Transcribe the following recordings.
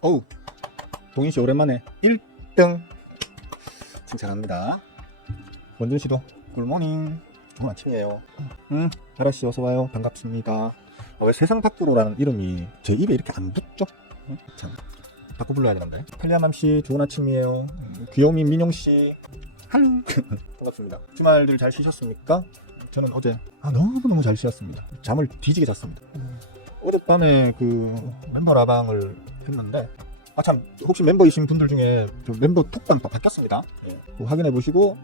어우, 동인씨 오랜만에 1등 칭찬합니다. 원준씨도 굿모닝. 좋은 아침이에요. 하라씨 어서와요. 반갑습니다. 왜 세상 밖으로라는 이름이 제 입에 이렇게 안 붙죠? 참 바꿔 불러야 되는데. 팔리아맘씨 좋은 아침이에요. 귀요미 민용씨 할로 반갑습니다. 주말들 잘 쉬셨습니까? 저는 어제 너무너무 잘 쉬었습니다. 잠을 뒤지게 잤습니다. 어젯밤에 그 멤버 라방을 했는데 참 혹시 멤버이신 분들 중에 멤버 톡방 바뀌었습니다. 예. 확인해 보시고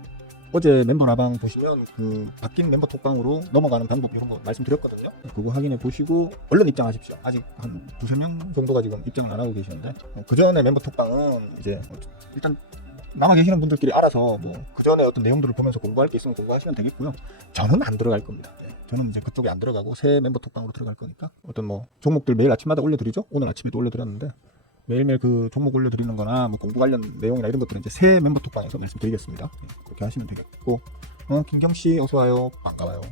어제 멤버 라방 보시면 그 바뀐 멤버 톡방으로 넘어가는 방법 이런 거 말씀드렸거든요. 그거 확인해 보시고 얼른 입장하십시오. 아직 한 두세 명 정도가 지금 입장을 안 하고 계시는데 그 전에 멤버 톡방은 이제 일단 남아 계시는 분들끼리 알아서 뭐 그 전에 어떤 내용들을 보면서 공부할 게 있으면 공부하시면 되겠고요. 저는 안 들어갈 겁니다. 예. 저는 이제 그쪽에 안 들어가고 새 멤버 톡방으로 들어갈 거니까 어떤 뭐 종목들 매일 아침마다 올려드리죠. 오늘 아침에도 올려드렸는데 매일매일 그 종목 올려드리는 거나 뭐 공부 관련 내용이나 이런 것들은 이제 새 멤버 톡방에서 말씀드리겠습니다. 예. 그렇게 하시면 되겠고 김경씨 어서와요. 반가워요.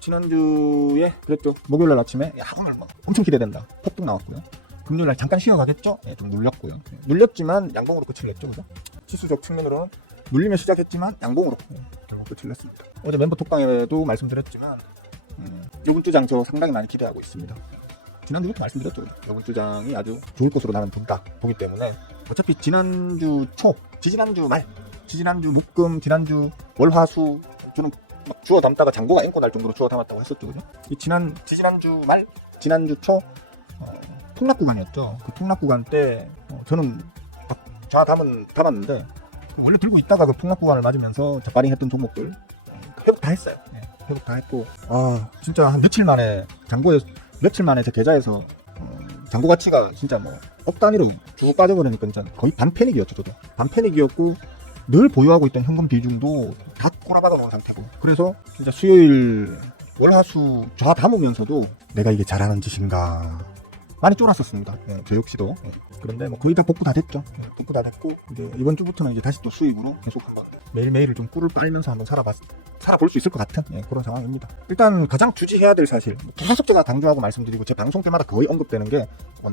지난주에 그랬죠. 목요일날 아침에 오늘 뭐 엄청 기대된다. 폭등 나왔고요. 금요일날 잠깐 쉬어가겠죠? 예, 좀 눌렸고요. 눌렸지만 양봉으로 끝을 냈죠. 그죠? 지수적 측면으로는 눌리며 시작했지만 양봉으로 결국 끝을 냈습니다. 어제 멤버 톡방에도 말씀드렸지만 요번 주장 저 상당히 많이 기대하고 있습니다. 지난주부터 말씀드렸죠. 요번 주장이 아주 좋을 것으로 나는 본다 보기 때문에 어차피 지난주 초, 지지난주 말, 지지난주 목금, 지난주 월화수 저는 막 주워 담다가 장고가 앵꼬 날 정도로 주워 담았다고 했었죠. 그죠? 지지난주 말, 지난주 초 폭락 구간이었죠. 그 폭락 구간 때 저는 자 담았는데 원래 들고 있다가 그 폭락 구간을 맞으면서 저가링 했던 종목들 회복 다 했어요. 네, 회복 다 했고 진짜 한 며칠 만에 제 계좌에서 잔고 가치가 진짜 뭐 억 단위로 쭉 빠져버리니까 진짜 거의 반패닉이었죠. 저도 반패닉이었고 늘 보유하고 있던 현금 비중도 다 꼬라박아 놓은 상태고 그래서 진짜 수요일 월화수 자 담으면서도 내가 이게 잘하는 짓인가 많이 쫄았었습니다. 네, 저 역시도. 네. 그런데 뭐 거의 다 복구 다 됐죠. 네, 복구 다 됐고 이제 이번 주부터는 이제 다시 또 수익으로 계속 한번 매일매일을 좀 꿀을 빨면서 한번 살아볼 수 있을 것 같은 그런 상황입니다. 일단 가장 주지해야 될 사실 계속 제가 강조하고 말씀드리고 제 방송 때마다 거의 언급되는 게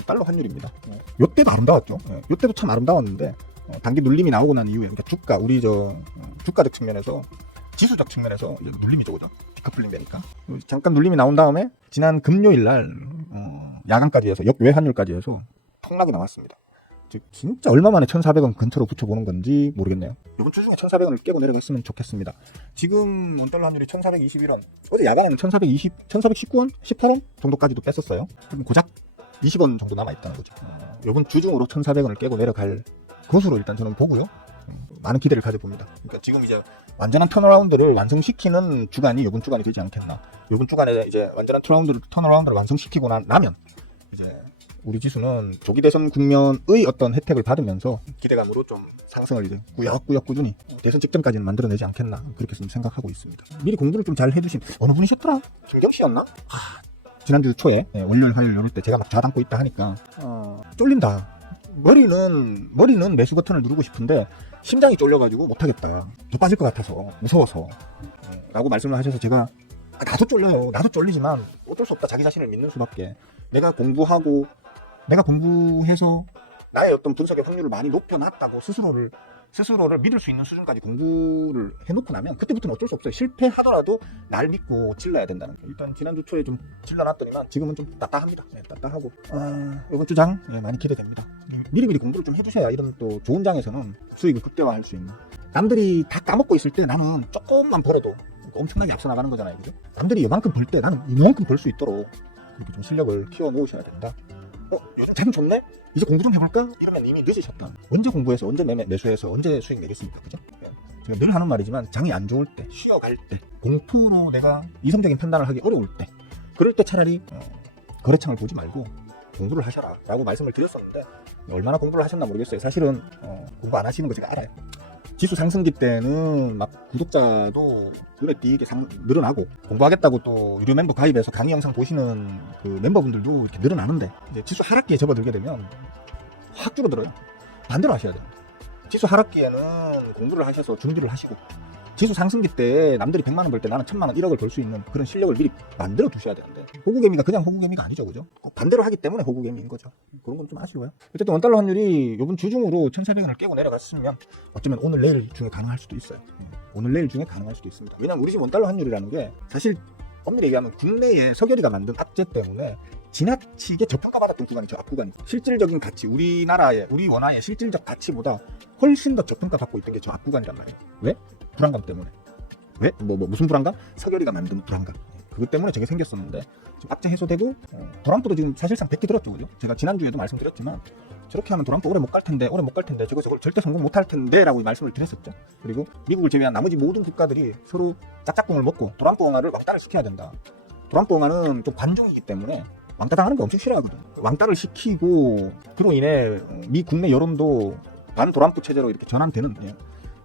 달러 환율입니다. 요때도 아름다웠죠. 요때도 참 아름다웠는데 단기 눌림이 나오고 난 이후에 그러니까 우리 주가적 측면에서 지수적 측면에서 이제 눌림이죠. 그죠? 디커플링 되니까. 잠깐 눌림이 나온 다음에 지난 금요일 날 야간까지 해서 역외환율까지 해서 폭락이 나왔습니다. 즉 진짜 얼마 만에 1,400원 근처로 붙여보는 건지 모르겠네요. 이번 주 중에 1,400원을 깨고 내려갔으면 좋겠습니다. 지금 원달러 환율이 1,421원. 어제 야간에는 1,419원? 18원 정도까지도 뺐었어요. 고작 20원 정도 남아있다는 거죠. 이번 주 중으로 1,400원을 깨고 내려갈 것으로 일단 저는 보고요. 많은 기대를 가져봅니다. 그러니까 지금 이제 완전한 턴어라운드를 완성시키는 주간이 이번 주간이 되지 않겠나. 이번 주간에 이제 완전한 턴어라운드를 완성시키고 나면 이제 우리 지수는 조기 대선 국면의 어떤 혜택을 받으면서 기대감으로 좀 상승을 이제 꾸역꾸역 꾸준히 대선 직전까지는 만들어내지 않겠나 그렇게 좀 생각하고 있습니다. 미리 공부를 좀 잘 해두신 어느 분이셨더라? 김경씨였나? 지난주 초에 월요일 화요일 이럴 때 제가 막 좌담고 있다 하니까 쫄린다. 머리는 매수 버튼을 누르고 싶은데 심장이 쫄려가지고 못하겠다. 더 빠질 것 같아서 무서워서 라고 말씀을 하셔서 제가 나도 쫄려요. 나도 쫄리지만 어쩔 수 없다. 자기 자신을 믿는 수밖에. 내가 공부해서 나의 어떤 분석의 확률을 많이 높여놨다고 스스로를 믿을 수 있는 수준까지 공부를 해놓고 나면 그때부터는 어쩔 수 없어요. 실패하더라도 날 믿고 질러야 된다는 거예요. 일단 지난주 초에 좀 질러놨더니만 지금은 좀 따따합니다. 따따하고 이번 주장 많이 기대됩니다. 미리 공부를 좀 해주셔야 이런 또 좋은 장에서는 수익을 극대화할 수 있는. 남들이 다 까먹고 있을 때 나는 조금만 벌어도 엄청나게 앞서 나가는 거잖아요. 그죠? 남들이 이만큼 벌 때 나는 이만큼 벌 수 있도록 그렇게 좀 실력을 키워 놓으셔야 된다. 요즘 장 좋네? 이제 공부 좀 해볼까? 이러면 이미 늦으셨다. 언제 공부해서 언제 매수해서 언제 수익 내겠습니까? 그죠? 제가 늘 하는 말이지만 장이 안 좋을 때, 쉬어갈 때, 공포로 내가 이성적인 판단을 하기 어려울 때 그럴 때 차라리 거래창을 보지 말고 공부를 하셔라 라고 말씀을 드렸었는데 얼마나 공부를 하셨나 모르겠어요. 사실은 공부 안 하시는 거 제가 알아요. 지수 상승기 때는 막 구독자도 눈에 띄게 늘어나고 공부하겠다고 또 유료 멤버 가입해서 강의 영상 보시는 그 멤버분들도 이렇게 늘어나는데 이제 지수 하락기에 접어들게 되면 확 줄어들어요. 반대로 하셔야 돼요. 지수 하락기에는 공부를 하셔서 준비를 하시고 지수 상승기 때 남들이 100만 원 벌 때 나는 1000만 원, 1억을 벌 수 있는 그런 실력을 미리 만들어 두셔야 되는데 호구개미가 그냥 호구개미가 아니죠, 그죠? 꼭 반대로 하기 때문에 호구개미인 거죠. 그런 건 좀 아쉬워요. 어쨌든 원달러 환율이 이번 주 중으로 1,400원을 깨고 내려갔으면 어쩌면 오늘 내일 중에 가능할 수도 있어요. 오늘 내일 중에 가능할 수도 있습니다. 왜냐면 우리 집 원달러 환율이라는 게 사실 엄밀히 얘기하면 국내에 서결이가 만든 악재 때문에 지나치게 저평가받았던 구간이 저 앞구간이 실질적인 가치, 우리 원화의 실질적 가치보다 훨씬 더 저평가받고 있던 게 저 앞구간이란 말이에요. 왜? 불안감 때문에. 왜? 무슨 불안감? 서결이가 만든 불안감. 그것 때문에 저게 생겼었는데 지금 악재 해소되고 도란프도 지금 사실상 100개 들었죠, 그죠? 제가 지난주에도 말씀드렸지만 저렇게 하면 도란프 오래 못 갈 텐데 저걸 절대 성공 못 할 텐데 라고 말씀을 드렸었죠. 그리고 미국을 제외한 나머지 모든 국가들이 서로 짝짝꿍을 먹고 도란프 원화를 왕따를 시켜야 된다. 도란프 원화는 좀 관종이기 때문에 왕따 당하는 거 엄청 싫어하거든. 왕따를 시키고 그로 인해 미 국내 여론도 반 도란프 체제로 이렇게 전환되는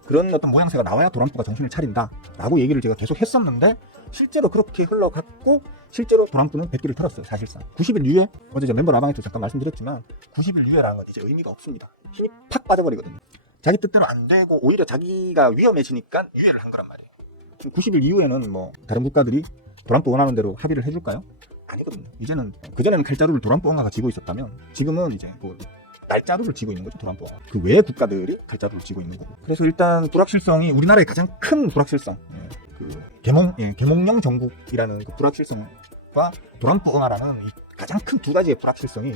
그런 어떤 모양새가 나와야 도란프가 정신을 차린다 라고 얘기를 제가 계속 했었는데 실제로 그렇게 흘러갔고 실제로 도란프는 100개를 털었어요. 사실상 90일 유예, 어제 저 멤버 라방에서 잠깐 말씀드렸지만 90일 유예라는 건 이제 의미가 없습니다. 힘이 팍 빠져버리거든요. 자기 뜻대로 안 되고 오히려 자기가 위험해지니까 유예를 한 거란 말이에요. 지금 90일 이후에는 뭐 다른 국가들이 도란프 원하는 대로 합의를 해줄까요? 아니거든요. 이제는 그전에는 칼자루를 도란프 원가가 쥐고 있었다면 지금은 이제 뭐 날자루를 쥐고 있는 거죠, 도란프 원가. 그 외의 국가들이 칼자루를 쥐고 있는 거고. 그래서 일단 불확실성이 우리나라의 가장 큰 불확실성, 그 계몽령 정국이라는 그 불확실성과 도란프 원화라는 이 가장 큰 두 가지의 불확실성이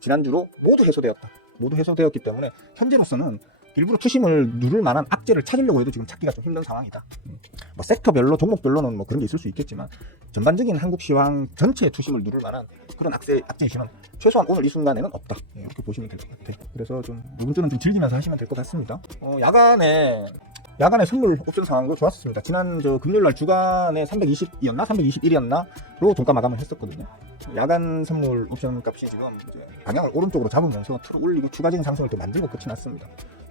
지난주로 모두 해소되었기 때문에 현재로서는 일부러 투심을 누를 만한 악재를 찾으려고 해도 지금 찾기가 좀 힘든 상황이다. 뭐 섹터별로 종목별로는 뭐 그런 게 있을 수 있겠지만 전반적인 한국 시황 전체의 투심을 누를 만한 그런 악재 이슈는 최소한 오늘 이 순간에는 없다. 이렇게 보시면 될 것 같아요. 그래서 좀 이번 주는 좀 즐기면서 하시면 될 것 같습니다. 야간에 선물 옵션 상황도 좋았습니다. 지난 금요일날 주간에 320이었나 321이었나로 종가 마감을 했었거든요. 야간 선물 옵션 값이 지금 이제 방향을 오른쪽으로 잡으면서 틀어 올리고 추가적인 상승을 또 만들고 끝이 났습니다.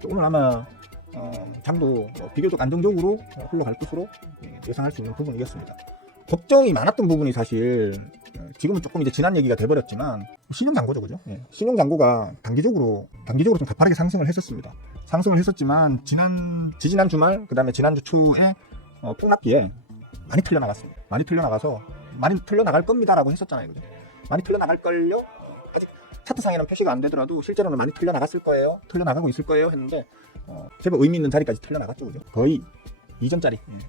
오늘 아마 장도 비교적 안정적으로 흘러갈 것으로 예상할 수 있는 부분이겠습니다. 걱정이 많았던 부분이 사실 지금은 조금 이제 지난 얘기가 돼버렸지만 신용잔고죠, 그죠? 신용잔고가 단기적으로 좀 가파르게 상승을 했었습니다. 상승을 했었지만 지지난 주말 그다음에 지난주 초에 폭락기에 많이 틀려나갔습니다. 많이 틀려나갈 겁니다라고 했었잖아요, 그죠? 많이 틀려나갈걸요? 아직 차트상에는 표시가 안 되더라도 실제로는 많이 틀려나갔을 거예요. 틀려나가고 있을 거예요 했는데 제법 의미 있는 자리까지 틀려나갔죠, 그죠? 거의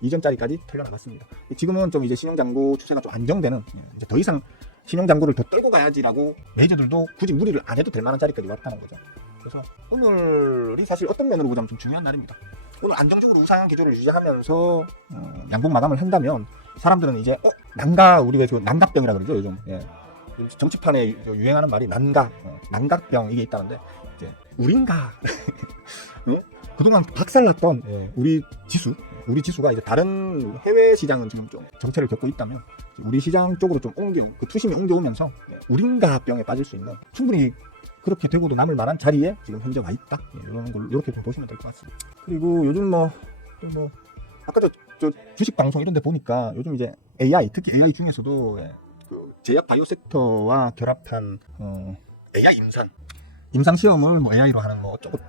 이전짜리까지 틀려나갔습니다. 지금은 좀 이제 신용잔고 추세가 좀 안정되는, 이제 더 이상 신용잔고를 더 떨고 가야지라고 메이저들도 굳이 무리를 안 해도 될 만한 자리까지 왔다는 거죠. 그래서 오늘이 사실 어떤 면으로 보자면 좀 중요한 날입니다. 오늘 안정적으로 우상향 기조를 유지하면서 양봉 마감을 한다면 사람들은 이제 우리가 그 난각병이라 그러죠, 요즘. 정치판에 유행하는 말이 난각병 이게 있다는데 이제 우린가 그동안 박살났던 우리 지수가 이제 다른 해외 시장은 지금 좀 정체를 겪고 있다면 우리 시장 쪽으로 좀 투심이 옮겨오면서 우린가병에 빠질 수 있는 충분히 그렇게 되고도 남을 만한 자리에 지금 현재 와 있다. 이런 걸 이렇게 좀 보시면 될 것 같습니다. 그리고 요즘 아까 저 주식 방송 이런 데 보니까 요즘 이제 특히 AI 중에서도 그 제약 바이오 섹터와 결합한 AI 임상 시험을 AI로 하는 어쩌고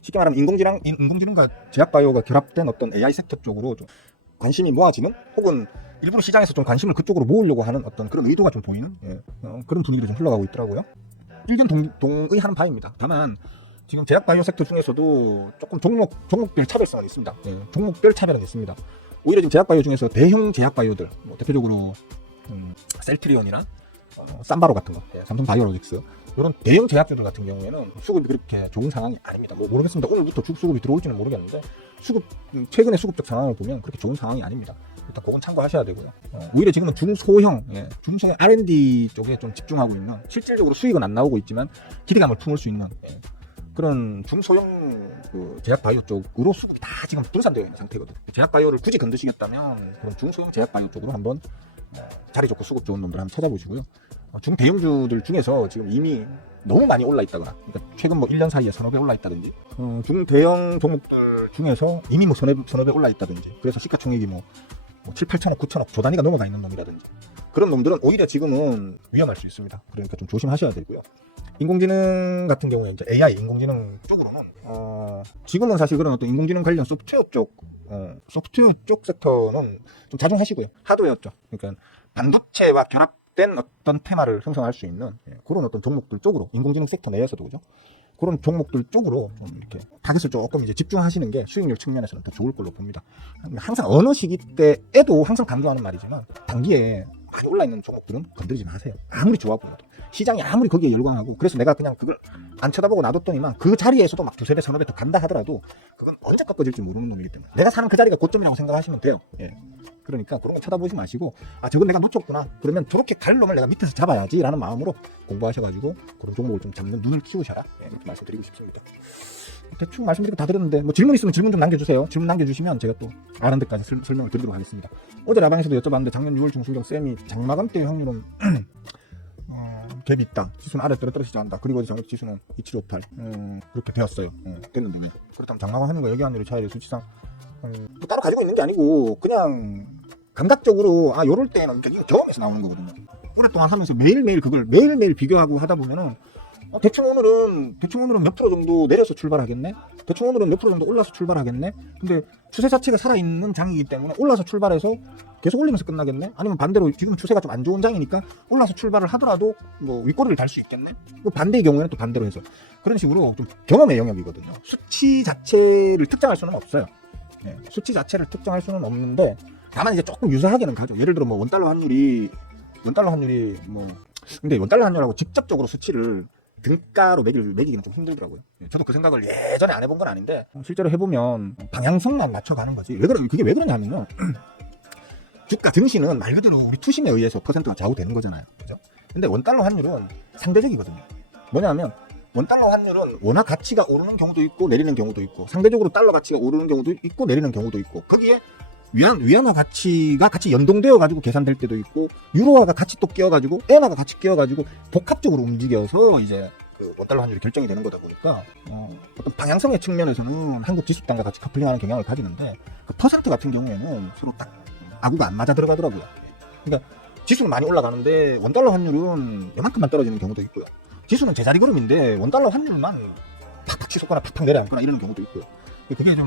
쉽게 말하면 인공지능과 제약 바이오가 결합된 어떤 AI 섹터 쪽으로 좀 관심이 모아지는, 혹은 일부러 시장에서 좀 관심을 그쪽으로 모으려고 하는 어떤 그런 의도가 좀 보이는 그런 분위기로 좀 흘러가고 있더라고요. 일견 동의하는 바입니다. 다만 지금 제약 바이오 섹터 중에서도 조금 종목별 차별성은 있습니다. 종목별 차별은 있습니다. 오히려 지금 제약 바이오 중에서 대형 제약 바이오들, 대표적으로 셀트리온이나 삼바로 같은 거, 삼성 바이오로직스 이런 대형 제약주들 같은 경우에는 수급이 그렇게 좋은 상황이 아닙니다. 모르겠습니다. 오늘부터 수급이 들어올지는 모르겠는데 최근의 수급적 상황을 보면 그렇게 좋은 상황이 아닙니다. 일단 그건 참고하셔야 되고요. 오히려 지금은 중소형 R&D 쪽에 좀 집중하고 있는, 실질적으로 수익은 안 나오고 있지만 기대감을 품을 수 있는 그런 중소형 그 제약 바이오 쪽으로 수급이 다 지금 분산되어 있는 상태거든요. 제약 바이오를 굳이 건드시겠다면 그럼 중소형 제약 바이오 쪽으로 한번 자리 좋고 수급 좋은 놈들 한번 찾아보시고요. 중대형주들 중에서 지금 이미 너무 많이 올라 있다거나, 그러니까 최근 1년 사이에 서너 배 올라 있다든지, 중대형 종목들 중에서 이미 서너 배 올라 있다든지, 그래서 시가총액이 7, 8천억, 9천억 조 단위가 넘어가 있는 놈이라든지, 그런 놈들은 오히려 지금은 위험할 수 있습니다. 그러니까 좀 조심하셔야 되고요. 인공지능 같은 경우에 이제 AI 인공지능 쪽으로는 지금은 사실 그런 어떤 인공지능 관련 소프트웨어 쪽 섹터는 좀 자중하시고요. 하드웨어 쪽, 그러니까 반도체와 결합된 어떤 테마를 형성할 수 있는 그런 어떤 종목들 쪽으로 인공지능 섹터 내에서도 그죠? 그런 종목들 쪽으로 좀 이렇게 타겟을 조금 이제 집중하시는 게 수익률 측면에서는 더 좋을 걸로 봅니다. 항상 어느 시기 때에도 항상 강조하는 말이지만 단기에 많이 올라있는 종목들은 건드리지 마세요. 아무리 좋아 보여도 시장이 아무리 거기에 열광하고 그래서 내가 그냥 그걸 안 쳐다보고 놔뒀더니만 그 자리에서도 막 두세 배 서너 배 더 간다 하더라도 그건 언제 꺾어질지 모르는 놈이기 때문에 내가 사는 그 자리가 고점이라고 생각하시면 돼요. 그러니까 그런 거 쳐다보지 마시고 저건 내가 놓쳤구나 그러면 저렇게 갈 놈을 내가 밑에서 잡아야지 라는 마음으로 공부하셔가지고 그런 종목을 좀 잡는 눈을 키우셔라, 이렇게 말씀드리고 싶습니다. 대충 말씀드리고 다 드렸는데 뭐 질문 있으면 질문 좀 남겨주세요. 질문 남겨주시면 제가 또 아는 데까지 설명을 드리도록 하겠습니다. 어제 라방에서도 여쭤봤는데 작년 6월 중순경 쌤이 장마감 때 확률은 갭이 있다. 지수는 아래 떨어지지 않는다. 그리고 어제 장력 지수는 2758 그렇게 되었어요. 됐는데 왜? 그렇다면 장마감 확률과 여기 확률의 차이를 수치상 뭐 따로 가지고 있는 게 아니고 그냥 감각적으로 요럴 때는 그러니까 이거 경험에서 나오는 거거든요. 오랫동안 하면서 매일매일 그걸 매일매일 비교하고 하다 보면은 대충 오늘은 몇 프로 정도 내려서 출발하겠네? 대충 오늘은 몇 프로 정도 올라서 출발하겠네? 근데 추세 자체가 살아있는 장이기 때문에 올라서 출발해서 계속 올리면서 끝나겠네? 아니면 반대로 지금 추세가 좀 안 좋은 장이니까 올라서 출발을 하더라도 뭐 윗꼬리를 달 수 있겠네? 반대의 경우에는 또 반대로 해서 그런 식으로 좀 경험의 영역이거든요. 수치 자체를 특정할 수는 없어요. 수치 자체를 특정할 수는 없는데 다만 이제 조금 유사하게는 가죠. 예를 들어 뭐 원달러 환율이 뭐 근데 원달러 환율하고 직접적으로 수치를 등가로 매기기는 좀 힘들더라고요. 저도 그 생각을 예전에 안 해본 건 아닌데 실제로 해보면 방향성만 맞춰가는 거지. 그게 왜 그러냐면요. 주가 증시는 말 그대로 우리 투심에 의해서 퍼센트가 좌우되는 거잖아요. 그죠? 근데 원달러 환율은 상대적이거든요. 뭐냐면 원달러 환율은 원화 가치가 오르는 경우도 있고 내리는 경우도 있고 상대적으로 달러 가치가 오르는 경우도 있고 내리는 경우도 있고 거기에 위안화 가치가 같이 연동되어 가지고 계산될 때도 있고 유로화가 같이 또 끼어가지고 엔화가 같이 끼어가지고 복합적으로 움직여서 이제 그 원달러 환율이 결정이 되는 거다 보니까 어떤 방향성의 측면에서는 한국 지수단과 같이 커플링하는 경향을 가지는데 그 퍼센트 같은 경우에는 서로 딱 아구가 안 맞아 들어가더라고요. 그러니까 지수는 많이 올라가는데 원달러 환율은 이만큼만 떨어지는 경우도 있고요. 지수는 제자리 걸음인데 원달러 환율만 팍팍 치솟거나 팍팍 내려앉거나 이러는 경우도 있고요. 그게 좀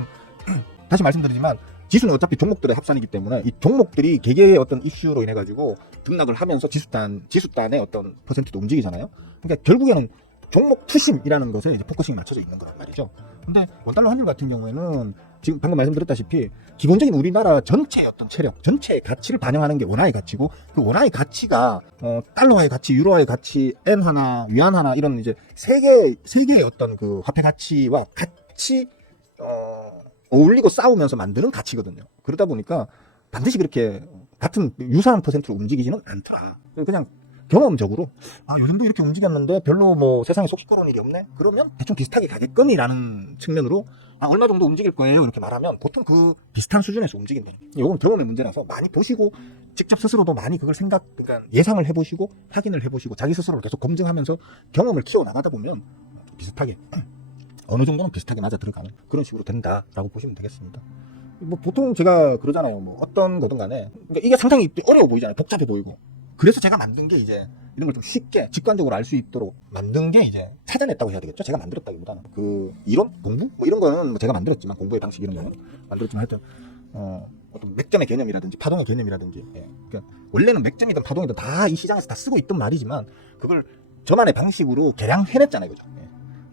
다시 말씀드리지만 지수는 어차피 종목들의 합산이기 때문에 이 종목들이 개개의 어떤 이슈로 인해 가지고 등락을 하면서 지수단의 어떤 퍼센트도 움직이잖아요. 그러니까 결국에는 종목 투심이라는 것에 이제 포커싱이 맞춰져 있는 거란 말이죠. 근데 원달러 환율 같은 경우에는 지금 방금 말씀드렸다시피 기본적인 우리나라 전체의 어떤 체력, 전체의 가치를 반영하는 게 원화의 가치고 그 원화의 가치가 달러화의 가치, 유로화의 가치, 엔화나 위안화나 이런 이제 세 개의 어떤 그 화폐 가치와 같이 어울리고 싸우면서 만드는 가치거든요. 그러다 보니까 반드시 그렇게 같은 유사한 퍼센트로 움직이지는 않더라. 그냥 경험적으로 요즘도 이렇게 움직였는데 별로 뭐 세상에 속시끄러운 일이 없네? 그러면 대충 비슷하게 가겠거니라는 측면으로 얼마 정도 움직일 거예요 이렇게 말하면 보통 그 비슷한 수준에서 움직인다. 이건 경험의 문제라서 많이 보시고 직접 스스로도 많이 그걸 그러니까 예상을 해보시고 확인을 해보시고 자기 스스로를 계속 검증하면서 경험을 키워나가다 보면 비슷하게 어느 정도는 비슷하게 맞아 들어가는 그런 식으로 된다라고 보시면 되겠습니다. 뭐 보통 제가 그러잖아요. 뭐 어떤 거든 간에 그러니까 이게 상당히 어려워 보이잖아요. 복잡해 보이고. 그래서 제가 만든 게 이제 이런 걸 좀 쉽게 직관적으로 알 수 있도록 만든 게 이제 찾아냈다고 해야 되겠죠. 제가 만들었다기보다는 그 이론, 공부 뭐 이런 거는 뭐 제가 만들었지만 공부의 방식 이런 거는 만들었지만 하여튼 어떤 맥점의 개념이라든지 파동의 개념이라든지 그러니까 원래는 맥점이든 파동이든 다 이 시장에서 다 쓰고 있던 말이지만 그걸 저만의 방식으로 개량해냈잖아요, 그죠?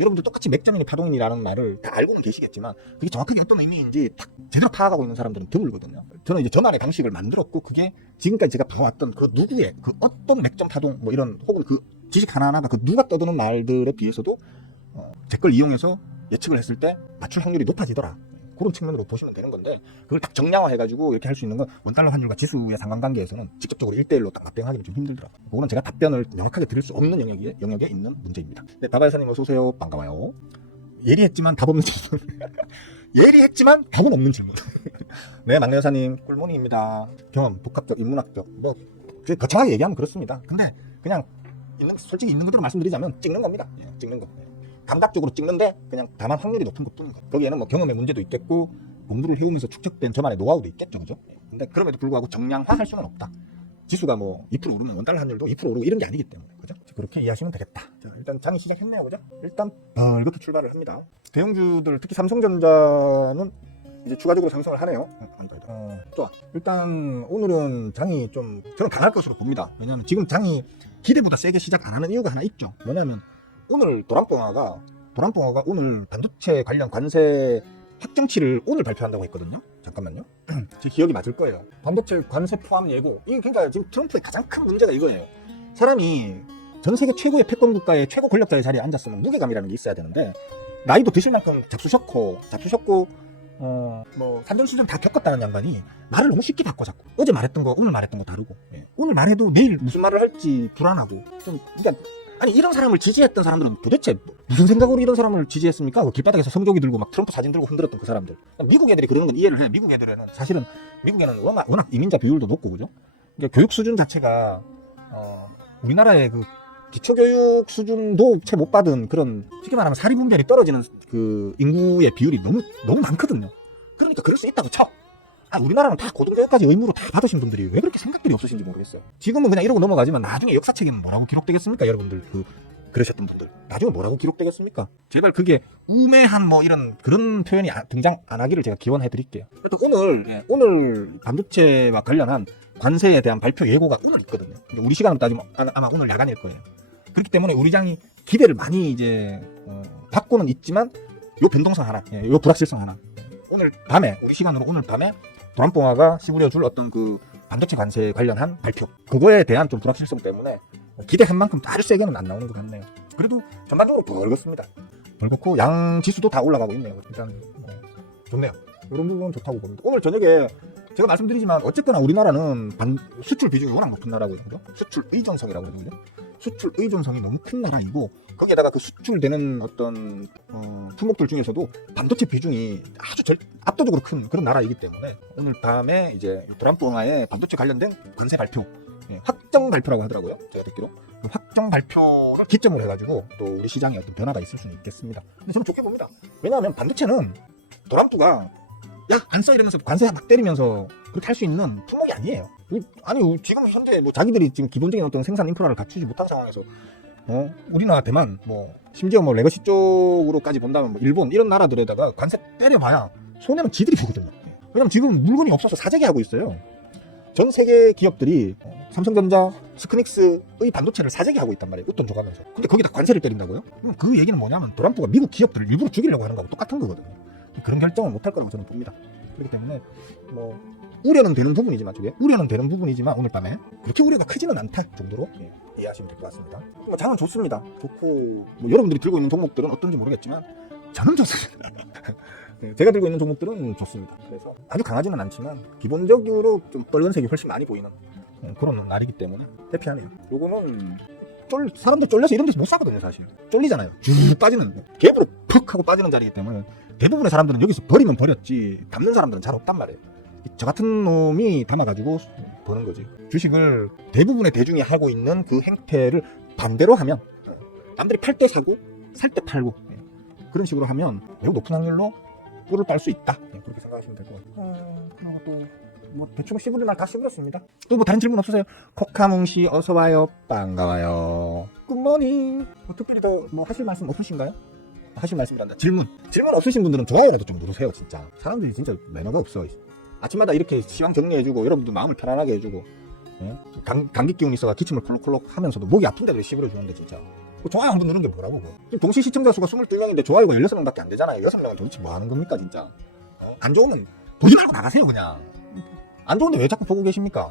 여러분들 똑같이 맥점이니 파동이니라는 말을 다 알고는 계시겠지만 그게 정확하게 어떤 의미인지 딱 제대로 파악하고 있는 사람들은 드물거든요. 저는 이제 저만의 방식을 만들었고 그게 지금까지 제가 봐왔던 그 누구의 그 어떤 맥점 파동 뭐 이런 혹은 그 지식 하나하나가 그 누가 떠드는 말들에 비해서도 제 걸 이용해서 예측을 했을 때 맞출 확률이 높아지더라. 그런 측면으로 보시면 되는 건데 그걸 딱 정량화해가지고 이렇게 할 수 있는 건 원달러 환율과 지수의 상관관계에서는 직접적으로 1대1로 딱 맞대응하기는 좀 힘들더라고요. 그거는 제가 답변을 명확하게 드릴 수 없는 영역에 있는 문제입니다. 네, 다바이사님 어서오세요. 반가워요. 예리했지만 답 없는 질문. 예리했지만 답은 없는 질문. 네, 막내 여사님 꿀모닝입니다. 경험, 복합적, 인문학적 뭐 거창하게 얘기하면 그렇습니다. 근데 그냥 솔직히 있는 그대로 말씀드리자면 찍는 겁니다. 찍는 거. 감각적으로 찍는데 그냥 다만 확률이 높은 것뿐인 거. 거기에는 뭐 경험의 문제도 있겠고 공부를 해오면서 축적된 저만의 노하우도 있겠죠, 그죠? 근데 그럼에도 불구하고 정량화할 수는 없다. 지수가 뭐 2% 오르면 원달러 환율도 2% 오르고 이런 게 아니기 때문에. 그죠? 그죠? 그렇게 이해하시면 되겠다. 자, 일단 장이 시작했네요, 그죠? 일단 이렇게 출발을 합니다. 대형주들 특히 삼성전자는 이제 추가적으로 상승을 하네요. 좋아. 일단 오늘은 장이 좀 저는 강할 것으로 봅니다. 왜냐하면 지금 장이 기대보다 세게 시작 안 하는 이유가 하나 있죠. 뭐냐면 오늘 도란봉화가 오늘 반도체 관련 관세 확정치를 오늘 발표한다고 했거든요. 잠깐만요. 제 기억이 맞을 거예요. 반도체 관세 포함 예고. 이게 그러니까 지금 트럼프의 가장 큰 문제가 이거예요. 사람이 전 세계 최고의 패권 국가의 최고 권력자의 자리에 앉았으면 무게감이라는 게 있어야 되는데 나이도 드실 만큼 잡수셨고 뭐 산전수전 다 겪었다는 양반이 말을 너무 쉽게 바꿔 자꾸. 어제 말했던 거 오늘 말했던 거 다르고. 예. 오늘 말해도 내일 무슨 말을 할지 불안하고 좀 그러니까 아니 이런 사람을 지지했던 사람들은 도대체 무슨 생각으로 이런 사람을 지지했습니까? 그 길바닥에서 성조기 들고 막 트럼프 사진 들고 흔들었던 그 사람들. 미국 애들이 그러는 건 이해를 해. 미국 애들은 사실은 미국에는 워낙 이민자 비율도 높고 그죠? 그러니까 교육 수준 자체가 우리나라의 그 기초교육 수준도 채 못 받은 그런 쉽게 말하면 사리분별이 떨어지는 그 인구의 비율이 너무 많거든요. 그러니까 그럴 수 있다고 쳐. 우리나라는 다 고등교육까지 의무로 다 받으신 분들이 왜 그렇게 생각들이 없으신지 모르겠어요. 지금은 그냥 이러고 넘어가지만 나중에 역사책에는 뭐라고 기록되겠습니까? 여러분들 그러셨던 분들 나중에 뭐라고 기록되겠습니까? 제발 그게 우매한 뭐 이런 그런 표현이 등장 안 하기를 제가 기원해 드릴게요. 일단 오늘 반도체와 관련한 관세에 대한 발표 예고가 오늘 있거든요. 우리 시간으로 따지면 아마 오늘 야간일 거예요. 그렇기 때문에 우리 장이 기대를 많이 이제 받고는 있지만 요 변동성 하나, 요 불확실성 하나. 오늘 밤에 우리 시간으로 오늘 밤에 도란봉화가 시부려줄 어떤 그 반도체 관세에 관련한 발표 그거에 대한 좀 불확실성 때문에 기대한 만큼 아주 세게는 안 나오는 것 같네요. 그래도 전반적으로 벌겋습니다. 벌겋고 양 지수도 다 올라가고 있네요. 일단 좋네요. 이런 부분은 좋다고 봅니다. 오늘 저녁에 제가 말씀드리지만 어쨌거나 우리나라는 수출 비중이 워낙 높은 나라거든요. 수출 의존성이라고 그러거든요. 수출 의존성이 너무 큰 나라이고 거기에다가 그 수출되는 어떤 품목들 중에서도 반도체 비중이 아주 압도적으로 큰 그런 나라이기 때문에 오늘 밤에 이제 도란봉화의 반도체 관련된 관세 발표 확정 발표라고 하더라고요. 제가 듣기로 그 확정 발표를 기점으로 해가지고 또 우리 시장에 어떤 변화가 있을 수는 있겠습니다. 근데 저는 좋게 봅니다. 왜냐하면 반도체는 도란뚜가 야 안 써 이러면서 관세 막 때리면서 그렇게 할 수 있는 품목이 아니에요. 아니 지금 현재 뭐 자기들이 지금 기본적인 어떤 생산 인프라를 갖추지 못한 상황에서 우리나라 대만 뭐 심지어 뭐 레거시 쪽으로까지 본다면 뭐 일본 이런 나라들에다가 관세 때려봐야 손해는 지들이 보거든요. 왜냐면 지금 물건이 없어서 사재기 하고 있어요. 전 세계 기업들이 삼성전자, 스크닉스의 반도체를 사재기 하고 있단 말이에요. 웃돈 줘가면서. 근데 거기다 관세를 때린다고요? 그 얘기는 뭐냐면 도란프가 미국 기업들을 일부러 죽이려고 하는 거하고 똑같은 거거든요. 그런 결정을 못할 거라고 저는 봅니다. 그렇기 때문에 뭐 우려는 되는 부분이지만 오늘 밤에 그렇게 우려가 크지는 않다 정도로 이해하시면 될 것 같습니다. 장은 좋습니다. 좋고 뭐 여러분들이 들고 있는 종목들은 어떤지 모르겠지만 저는 좋습니다. 제가 들고 있는 종목들은 좋습니다. 그래서 아주 강하지는 않지만 기본적으로 좀 빨간색이 훨씬 많이 보이는 그런 날이기 때문에 해피하네요. 요거는 사람들 쫄려서 이런 데서 못 사거든요. 사실 쫄리잖아요. 쭉 빠지는 갭으로 푹 하고 빠지는 자리이기 때문에 대부분의 사람들은 여기서 버리면 버렸지 담는 사람들은 잘 없단 말이에요. 저 같은 놈이 담아가지고 버는 거지. 주식을 대부분의 대중이 하고 있는 그 행태를 반대로 하면 남들이 팔 때 사고 살 때 팔고 그런 식으로 하면 매우 높은 확률로 꿀을 빨 수 있다. 그렇게 생각하시면 될 것 같아요. 그리고 또 뭐 대충 씹으릴 말 다 씹으렸습니다. 또 뭐 다른 질문 없으세요? 코카뭉씨 어서 와요. 반가워요. 굿모닝. 뭐 특별히 더 뭐 하실 말씀 없으신가요? 하실 말씀이란다. 질문 없으신 분들은 좋아요라도 좀 누르세요. 진짜 사람들이 진짜 매너가 없어. 아침마다 이렇게 시황 정리해주고 여러분들 마음을 편안하게 해주고 감기 기운 있어가 기침을 콜록콜록 하면서도 목이 아픈데 왜 씹어주는데 진짜 좋아요 한번 누른 게 뭐라고. 지금 동시 시청자 수가 22명인데 좋아요가 16명밖에 안 되잖아요. 6명은 도대체 뭐 하는 겁니까 진짜. 안 좋으면 보지 말고 나가세요 그냥. 안 좋은데 왜 자꾸 보고 계십니까?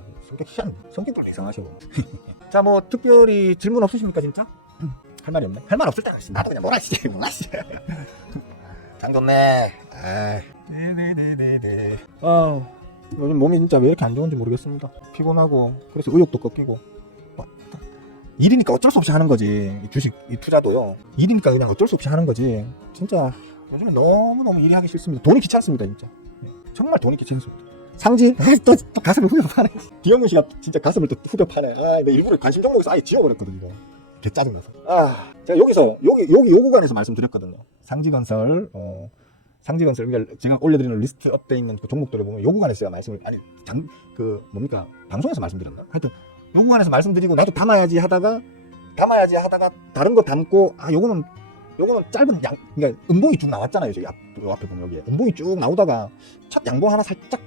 성격도 이상하시고. 자, 뭐 특별히 질문 없으십니까 진짜? 할 말이 없네. 할 말 없을 때 나도 그냥 뭐라시지. 장 좋네. 네네네네. 요즘 몸이 진짜 왜 이렇게 안 좋은지 모르겠습니다. 피곤하고 그래서 의욕도 꺾이고. 일이니까 어쩔 수 없이 하는 거지. 주식 이 투자도요. 일이니까 그냥 어쩔 수 없이 하는 거지. 진짜 요즘에 너무너무 일이 하기 싫습니다. 돈이 귀찮습니다 진짜. 정말 돈이 귀찮습니다. 상지 또 가슴을 후벼 파네. 기영민 씨가 진짜 가슴을 또 후벼 파네. 내가 일부러 관심 종목에서 아예 지워버렸거든요. 개 짜증나서. 제가 여기 요 구간에서 말씀드렸거든요. 상지건설 그러니까 제가 올려드리는 리스트 업돼 있는 그 종목들을 보면 요 구간에서 제가 말씀을 방송에서 말씀드렸나? 하여튼 요 구간에서 말씀드리고 나도 담아야지 하다가 담아야지 하다가 다른 거 담고 요거는 짧은 그러니까 음봉이 쭉 나왔잖아요. 저기 요 앞에 보면 여기에 음봉이 쭉 나오다가 첫 양봉 하나 살짝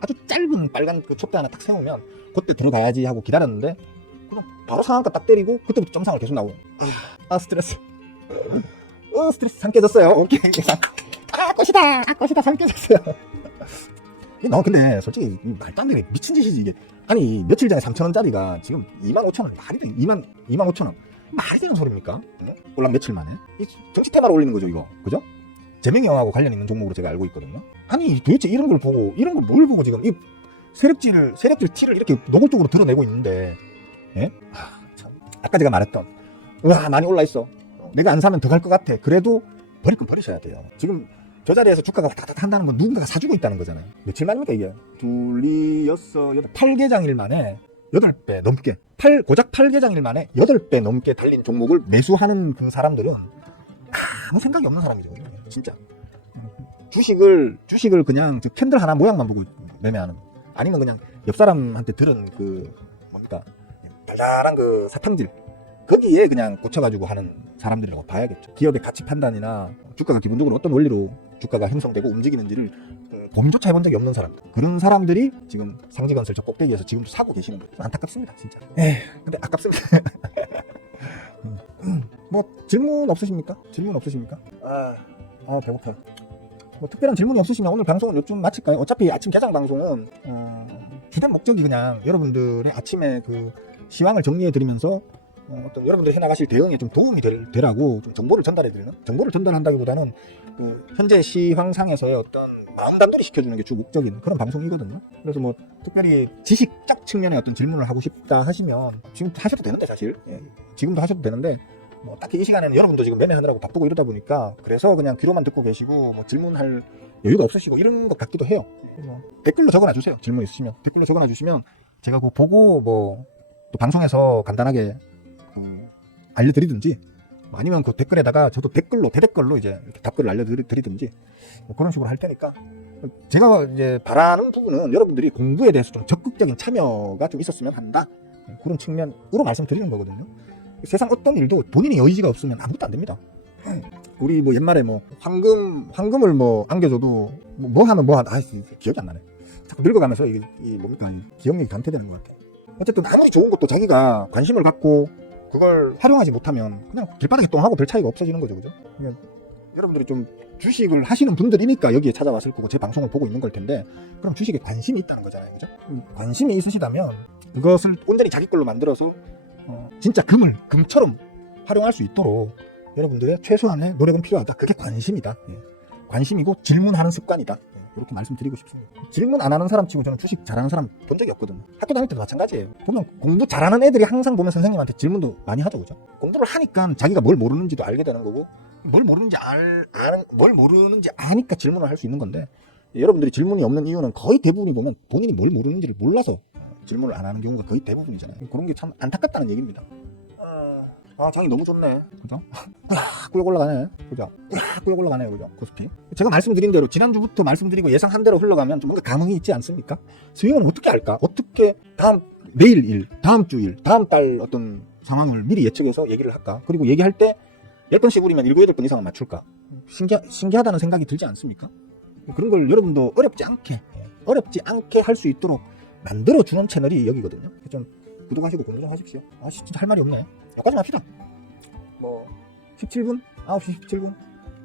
아주 짧은 빨간 그 촛대 하나 딱 세우면 그때 들어가야지 하고 기다렸는데 그럼 바로 상한가 딱 때리고 그때부터 점상을 계속 나오고 스트레스. 스트레스 상 깨졌어요. 오케이. 꽃이다 상 깨졌어요. 근데 솔직히 말도 안 되게 미친 짓이지 이게. 아니 며칠 전에 3,000원짜리가 지금 25,000원 말이 돼. 25,000원 말이 되는 소리입니까? 올라 며칠 만에 정치 테마로 올리는 거죠 이거, 그죠? 재명형하고 관련 있는 종목으로 제가 알고 있거든요. 아니 도대체 이런 걸 뭘 보고 지금 이 세력질 티를 이렇게 노골적으로 드러내고 있는데, 예? 참. 아까 제가 말했던 와 많이 올라 있어. 내가 안 사면 더 갈 것 같아. 그래도 버릴 건 버리셔야 돼요. 지금 저 자리에서 주가가 다다다 한다는 건 누군가가 사주고 있다는 거잖아요. 며칠 만입니까 이게? 2, 6, 8개장일 만에 8배 넘게 고작 8개장일 만에 8배 넘게 달린 종목을 매수하는 그 사람들은 아무 생각이 없는 사람이죠. 진짜 주식을 그냥 저 캔들 하나 모양만 보고 매매하는, 아니면 그냥 옆 사람한테 들은 그 뭡니까 달달한 그 사탕질 거기에 그냥 꽂혀가지고 하는 사람들이라고 봐야겠죠. 기업의 가치 판단이나 주가가 기본적으로 어떤 원리로 주가가 형성되고 움직이는지를 고민조차 해본 적이 없는 사람들, 그런 사람들이 지금 상지건설 저 꼭대기에서 지금도 사고 계시는 거예요. 안타깝습니다 진짜. 근데 아깝습니다. 뭐 질문 없으십니까? 배고파. 뭐 특별한 질문이 없으시면 오늘 방송은 요쯤 마칠까요? 어차피 아침 개장 방송은 주된 목적이 그냥 여러분들의 아침에 그 시황을 정리해 드리면서 어떤 여러분들이 해나가실 대응에 좀 도움이 되라고 좀 정보를 전달해드리는, 정보를 전달한다기보다는 그 현재 시황상에서의 어떤 마음단돌이 시켜주는 게 주 목적인 그런 방송이거든요. 그래서 뭐 특별히 지식적 측면의 어떤 질문을 하고 싶다 하시면 지금 하셔도 되는데, 사실 지금도 하셔도 되는데 뭐 딱히 이 시간에는 여러분도 지금 매매하느라고 바쁘고 이러다 보니까 그래서 그냥 귀로만 듣고 계시고 뭐 질문할 여유가 없으시고 이런 것 같기도 해요. 댓글로 적어놔 주세요. 질문 있으시면 댓글로 적어놔 주시면 제가 그거 보고 뭐 또 방송에서 간단하게 알려드리든지, 아니면 그 댓글에다가 저도 대댓글로 이제 이렇게 답글을 알려드리든지 뭐 그런 식으로 할 테니까, 제가 이제 바라는 부분은 여러분들이 공부에 대해서 좀 적극적인 참여가 좀 있었으면 한다, 그런 측면으로 말씀드리는 거거든요. 세상 어떤 일도 본인의 의지가 없으면 아무것도 안 됩니다. 우리 뭐 옛말에 뭐 황금을 뭐 안겨줘도 뭐 하면 기억이 안 나네. 자꾸 늙어가면서 이 뭡니까 기억력이 감퇴되는 것 같아. 어쨌든 아무리 좋은 것도 자기가 관심을 갖고 그걸 활용하지 못하면 그냥 길바닥에 똥하고 별 차이가 없어지는 거죠, 그죠? 그러니까 여러분들이 좀 주식을 하시는 분들이니까 여기에 찾아왔을 거고 제 방송을 보고 있는 걸 텐데, 그럼 주식에 관심이 있다는 거잖아요, 그죠? 관심이 있으시다면 그것을 온전히 자기 걸로 만들어서 진짜 금처럼 활용할 수 있도록 여러분들의 최소한의 노력은 필요하다. 그게 관심이다. 관심이고 질문하는 습관이다. 이렇게 말씀드리고 싶습니다. 질문 안 하는 사람 치고 저는 주식 잘하는 사람 본 적이 없거든요. 학교 다닐 때도 마찬가지예요. 보면 공부 잘하는 애들이 항상 보면 선생님한테 질문도 많이 하죠, 그죠? 공부를 하니까 자기가 뭘 모르는지도 알게 되는 거고, 뭘 모르는지 아니까 질문을 할 수 있는 건데, 여러분들이 질문이 없는 이유는 거의 대부분이 보면 본인이 뭘 모르는지를 몰라서 질문을 안 하는 경우가 거의 대부분이잖아요. 그런 게 참 안타깝다는 얘기입니다. 장이 너무 좋네, 그죠? 꾸역 올라가네, 그죠? 꾸역 올라가네, 그죠? 코스피. 제가 말씀드린 대로 지난주부터 말씀드리고 예상한 대로 흘러가면 좀 뭔가 감흥이 있지 않습니까? 스윙은 어떻게 할까? 어떻게 내일 일, 다음 주 일, 다음 달 어떤 상황을 미리 예측해서 얘기를 할까? 그리고 얘기할 때 10번씩 우리면 7, 8번 이상은 맞출까? 신기하다는 생각이 들지 않습니까? 그런 걸 여러분도 어렵지 않게 할 수 있도록 만들어주는 채널이 여기거든요. 좀 구독하시고 공부 좀 하십시오. 진짜 할 말이 없네. 여기까지 합시다. 뭐 17분? 9시 17분?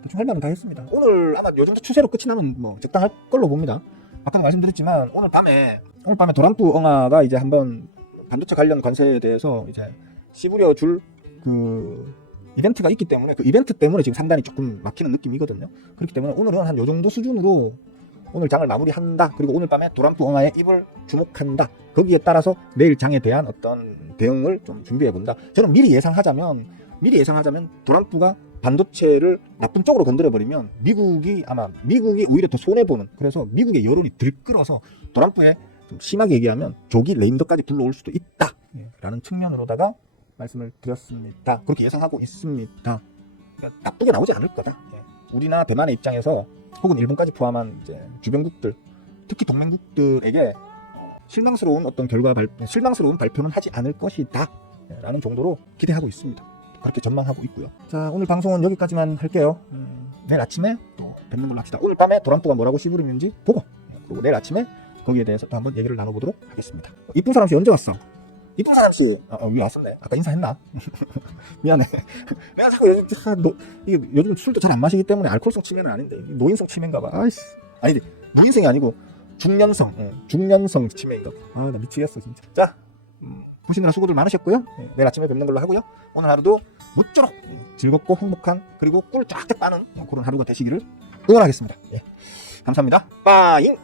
대충 할 말은 다 했습니다. 오늘 아마 요 정도 추세로 끝이 나면 뭐 적당할 걸로 봅니다. 아까도 말씀드렸지만 오늘 밤에 도란뚜 엉아가 이제 한번 반도체 관련 관세에 대해서 이제 씹으려 줄 그 이벤트가 있기 때문에, 그 이벤트 때문에 지금 상단이 조금 막히는 느낌이거든요. 그렇기 때문에 오늘은 한 요 정도 수준으로 오늘 장을 마무리한다. 그리고 오늘 밤에 도란뚜 엉아의 입을 주목한다. 거기에 따라서 내일 장에 대한 어떤 대응을 좀 준비해본다. 저는 미리 예상하자면 도란뚜가 반도체를 나쁜 쪽으로 건드려버리면 미국이 오히려 더 손해보는, 그래서 미국의 여론이 들끓어서 도란뚜에 좀 심하게 얘기하면 조기 레임덕까지 불러올 수도 있다 라는 측면으로다가 말씀을 드렸습니다. 그렇게 예상하고 있습니다. 그러니까 나쁘게 나오지 않을 거다. 우리나 대만의 입장에서 혹은 일본까지 포함한 이제 주변국들, 특히 동맹국들에게 실망스러운 발표는 하지 않을 것이다. 라는 정도로 기대하고 있습니다. 그렇게 전망하고 있고요. 자, 오늘 방송은 여기까지만 할게요. 내일 아침에 또 뵙는 걸로 합시다. 오늘 밤에 도란또가 뭐라고 씨부리는지 보고, 그리고 내일 아침에 거기에 대해서 또 한번 얘기를 나눠보도록 하겠습니다. 이쁜 사람씨 언제 왔어? 이쁜 사람씨 위 왔었네. 아까 인사했나? 미안해. 내가 자꾸 요즘 술도 잘 안 마시기 때문에 알코올성 치매는 아닌데 노인성 치매인가 봐. 아이씨. 아니 노인성이 아니고 중년성 치매인가 봐. 아, 나 미치겠어 진짜. 자, 보시느라 수고들 많으셨고요. 내일 아침에 뵙는 걸로 하고요. 오늘 하루도 무쪼록 즐겁고 행복한, 그리고 꿀 쫙쫙 빠는 그런 하루가 되시기를 응원하겠습니다. 감사합니다. 빠잉.